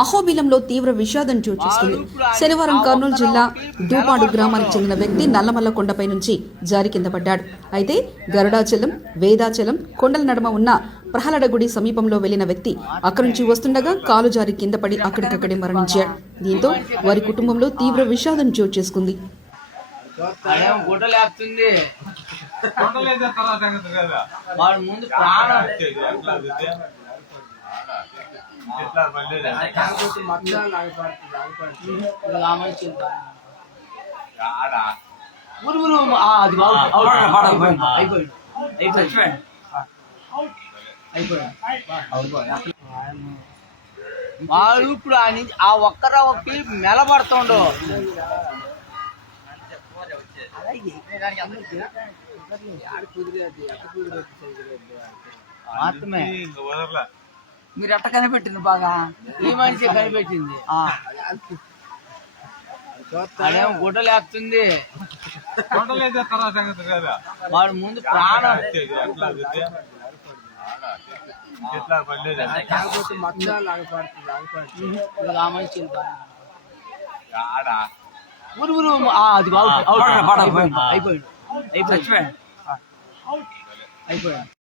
అహోబిలంలో తీవ్ర విషాదం చోటు చేసుకుంది. శనివారం కర్నూలు జిల్లా దూపాడు గ్రామానికి చెందిన వ్యక్తి నల్లమల్ల కొండపై నుంచి జారి కింద పడ్డాడు. అయితే గరుడాచలం వేదాచలం కొండల నడుమ ఉన్న ప్రహ్లాడగుడి సమీపంలో వెళ్ళిన వ్యక్తి అక్కడి నుంచి వస్తుండగా కాలు జారి కింద పడి అక్కడికక్కడే మరణించాడు. దీంతో వారి కుటుంబంలో తీవ్ర విషాదం చోటు చేసుకుంది. వాడు ముందు ప్రాణం. ఎట్లా పడలేదా ఇప్పుడు ఆ మనిషి ఆడా ఊరు ఊరు ఆ, అది బాగు అయిపోయింది అయిపోయింది అయిపోయింది అయిపోయింది వాడు ఇప్పుడు ఆ నుంచి ఆ ఒక్కరా ఒప్పి మెలబడుతుండు మాత్రమే ఇంక వదలలా మీరు ఎట్ట కనిపెట్టింది బాగా? ఈ మనిషి కనిపెట్టింది. ఆ, అదేం గుడ్డ లేపుతుంది. కొండలేదే తర్వాత సంగతి కదా. వాడు ముందు ప్రాణం. అది? బాగు పడరా, అయిపోయింది.